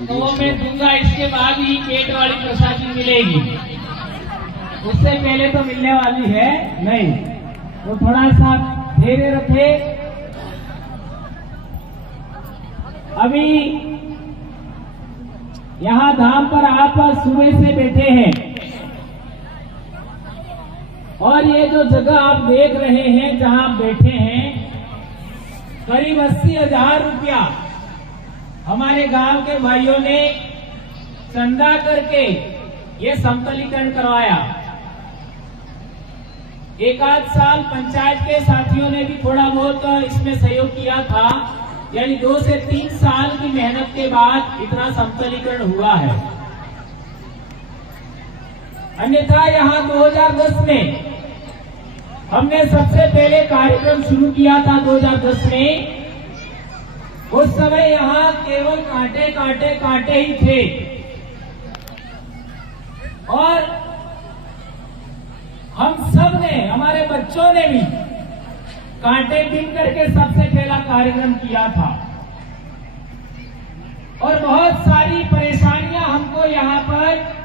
तो वो मैं दूंगा, इसके बाद ही पेट वाली प्रसादी मिलेगी। उससे पहले तो मिलने वाली है नहीं। तो थोड़ा सा धैर्य रखे। अभी यहाँ धाम पर आप सुबह से बैठे हैं और ये जो जगह आप देख रहे हैं जहां आप बैठे हैं, करीब 80,000 रुपया हमारे गांव के भाइयों ने चंदा करके ये समतलीकरण करवाया। एक आध साल पंचायत के साथियों ने भी थोड़ा बहुत इसमें सहयोग किया था, यानी 2 से 3 साल की मेहनत के बाद इतना समतलीकरण हुआ है। अन्यथा यहाँ 2010 में हमने सबसे पहले कार्यक्रम शुरू किया था 2010 में। उस समय यहाँ केवल कांटे ही थे और हम सब ने, हमारे बच्चों ने भी कांटे बीन करके सबसे पहला कार्यक्रम किया था और बहुत सारी परेशानियां हमको यहाँ पर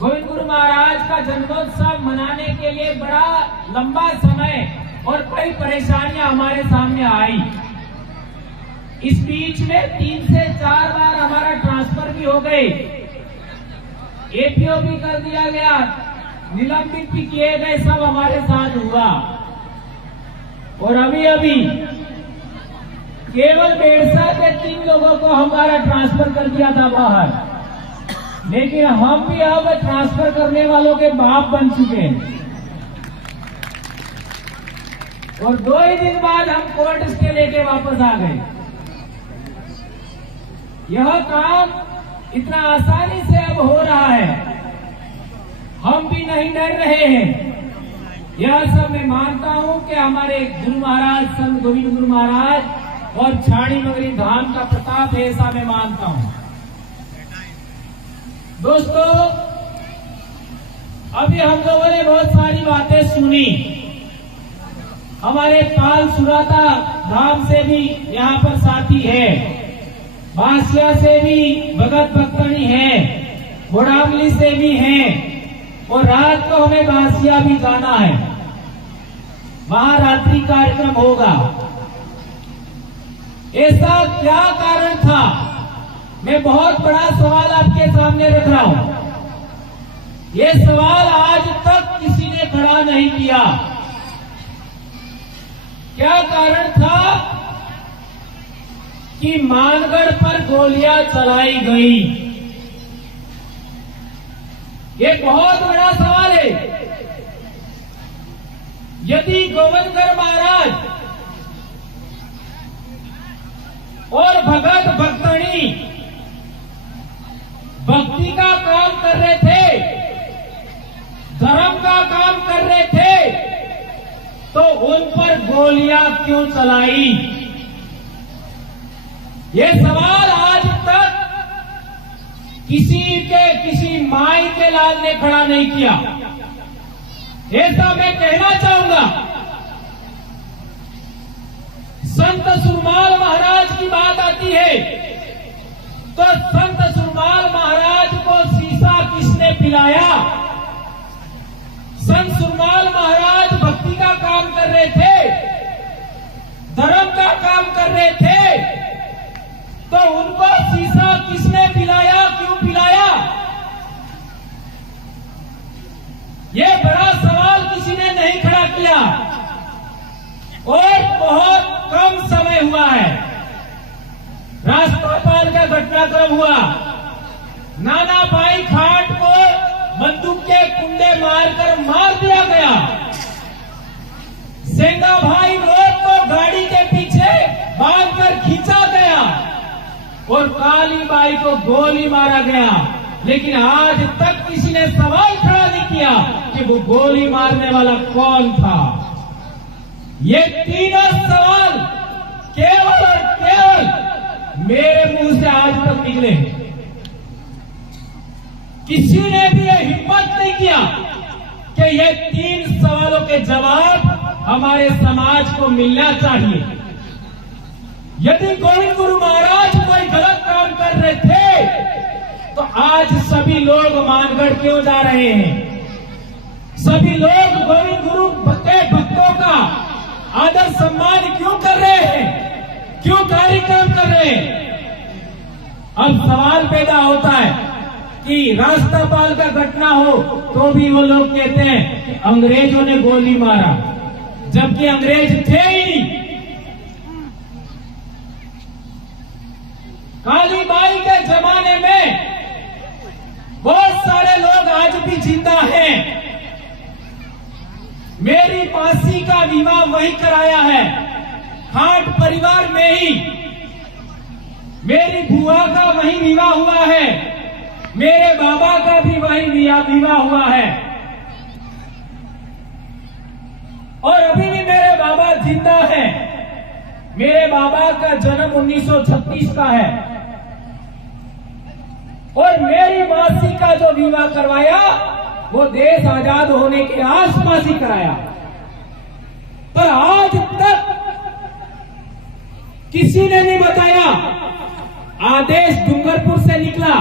गोविंद गुरु महाराज का जन्मोत्सव मनाने के लिए बड़ा लंबा समय और कई परेशानियां हमारे सामने आई। इस बीच में 3 से 4 बार हमारा ट्रांसफर भी हो गए, एपीओ भी कर दिया गया, निलंबित भी किए गए, सब हमारे साथ हुआ। और अभी केवल बेड़सा के 3 लोगों को हमारा ट्रांसफर कर दिया था बाहर, लेकिन हम भी अब ट्रांसफर करने वालों के बाप बन चुके हैं। और 2 ही दिन बाद हम कोर्ट स्टे लेके वापस आ गए। यह काम इतना आसानी से अब हो रहा है, हम भी नहीं डर रहे हैं। यह सब मैं मानता हूं कि हमारे गुरु महाराज संत गोविंद गुरु महाराज और छाणी मगरी धाम का प्रताप है, ऐसा मैं मानता हूं। दोस्तों, अभी हम लोगों ने बहुत सारी बातें सुनी। हमारे पाल सुराता धाम से भी यहाँ पर साथी है, बासिया से भी भगत भक्तनी है, घोड़ावली से भी है और रात को हमें बासिया भी जाना है, वहां रात्रि कार्यक्रम होगा। ऐसा क्या कारण था? मैं बहुत बड़ा सवाल आपके सामने रख रहा हूं। ये सवाल आज तक किसी ने खड़ा नहीं किया। क्या कारण था कि मानगढ़ पर गोलियां चलाई गई? ये बहुत बड़ा सवाल है। यदि गोविंदगढ़ महाराज और भगत भक्तनी भक्ति का काम कर रहे थे, धर्म का काम कर रहे थे, तो उन पर गोलियां क्यों चलाई? ये सवाल आज तक किसी माई के लाल ने खड़ा नहीं किया। ऐसा मैं कहना चाहूंगा। संत सुरमाल महाराज की बात आती है तो संत सुरमाल महाराज को शीशा किसने पिलाया? संत सुरमाल महाराज भक्ति का काम कर रहे थे, धर्म का काम कर रहे थे, तो उनको शीशा किसने पिलाया, क्यों पिलाया? ये बड़ा सवाल किसी ने नहीं खड़ा किया। और बहुत कम समय हुआ है, राष्ट्रपाल का घटनाक्रम हुआ, नाना भाई खाट को बंदूक के कुंडे मारकर मार दिया गया, सेंगा भाई रोड को गाड़ी के पीछे बांधकर खींचा गया और काली बाई को गोली मारा गया। लेकिन आज तक किसी ने सवाल खड़ा नहीं किया कि वो गोली मारने वाला कौन था। ये तीनों सवाल केवल और केवल मेरे मुंह से आज तक निकले। किसी ने भी यह हिम्मत नहीं किया कि ये 3 सवालों के जवाब हमारे समाज को मिलना चाहिए। यदि गोविंद गुरु महाराज कोई गलत सभी लोग मानगढ़ क्यों जा रहे हैं? सभी लोग गोविंद गुरु के भक्तों का आदर सम्मान क्यों कर रहे हैं? क्यों कार्यक्रम कर रहे हैं? अब सवाल पैदा होता है कि राष्ट्रपाल का घटना हो तो भी वो लोग कहते हैं कि अंग्रेजों ने गोली मारा, जबकि अंग्रेज थे ही नहीं। काली बाई के जमाने में बहुत सारे लोग आज भी जिंदा हैं। मेरी मासी का विवाह वहीं कराया है, खाट परिवार में ही। मेरी बुआ का वहीं विवाह हुआ है, मेरे बाबा का भी वहीं विवाह हुआ है। और अभी भी मेरे बाबा जिंदा है। मेरे बाबा का जन्म 1936 का है और मेरी मासी का जो विवाह करवाया वो देश आजाद होने के आसपास ही कराया। पर आज तक किसी ने नहीं बताया। आदेश डूंगरपुर से निकला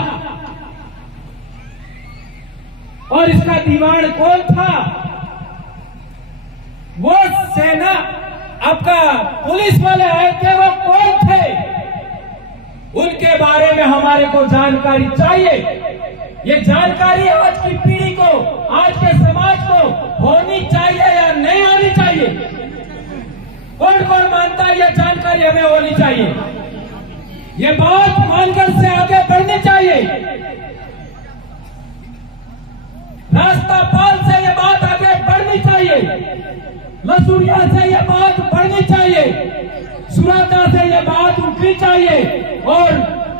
और इसका दीवान कौन था? वो सेना आपका पुलिस वाले आए थे, वो कौन थे? उनके बारे में हमारे को जानकारी चाहिए। ये जानकारी आज की पीढ़ी को, आज के समाज को होनी चाहिए या नहीं होनी चाहिए? कौन कौन मानता है ये जानकारी हमें होनी चाहिए? ये बात मानकर से आगे बढ़नी चाहिए। राष्ट्रपाल से ये बात आगे बढ़नी चाहिए, लसूरिया से ये बात बढ़नी चाहिए, सुराता से ये बात उठनी चाहिए और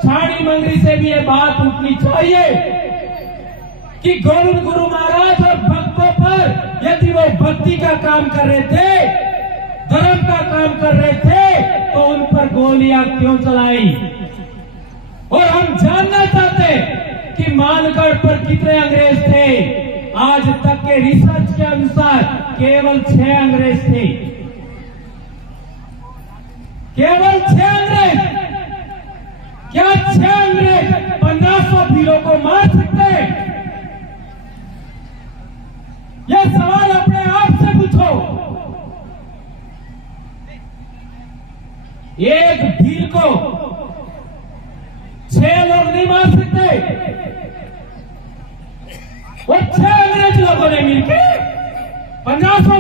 छाड़ी मंगरी से भी ये बात उठनी चाहिए कि गोविंद गुरु महाराज और भक्तों पर यदि वो भक्ति का काम कर रहे थे, धर्म का काम कर रहे थे, तो उन पर गोलियां क्यों चलाई? और हम जानना चाहते कि मानगढ़ पर कितने अंग्रेज थे? आज तक के रिसर्च के अनुसार केवल 6 अंग्रेज थे, केवल 6 अंग्रेज। क्या 6 अंग्रेज 1500 वीरों को मार सकते हैं? यह सवाल अपने आप से पूछो। एक भील को 6 लोग नहीं मार सकते। वो 6 अंग्रेज लोगों ने मिलकर 1500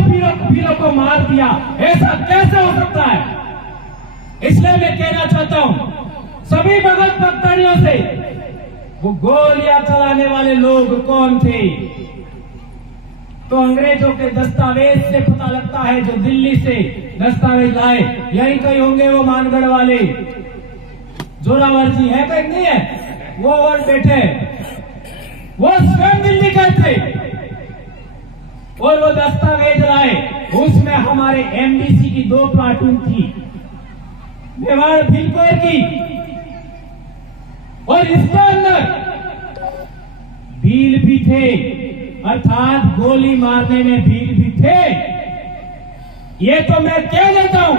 वीरों को मार दिया। ऐसा कैसे हो सकता है? इसलिए मैं कहना चाहता हूं सभी भगत भक्तों से, वो गोलियां चलाने वाले लोग कौन थे? तो अंग्रेजों के दस्तावेज से पता लगता है, जो दिल्ली से दस्तावेज लाए, यही कहीं होंगे वो मानगढ़ वाले। जोरावर जी है कहीं नहीं है, वो और बैठे, वो स्वयं दिल्ली गए थे और वो दस्तावेज लाए। उसमें हमारे एमबीसी की 2 प्लाटून थी, मेवाड़ भीलकोर की, और इसके अंदर भील भी थे, अर्थात गोली मारने में भील भी थे। ये तो मैं कह देता हूं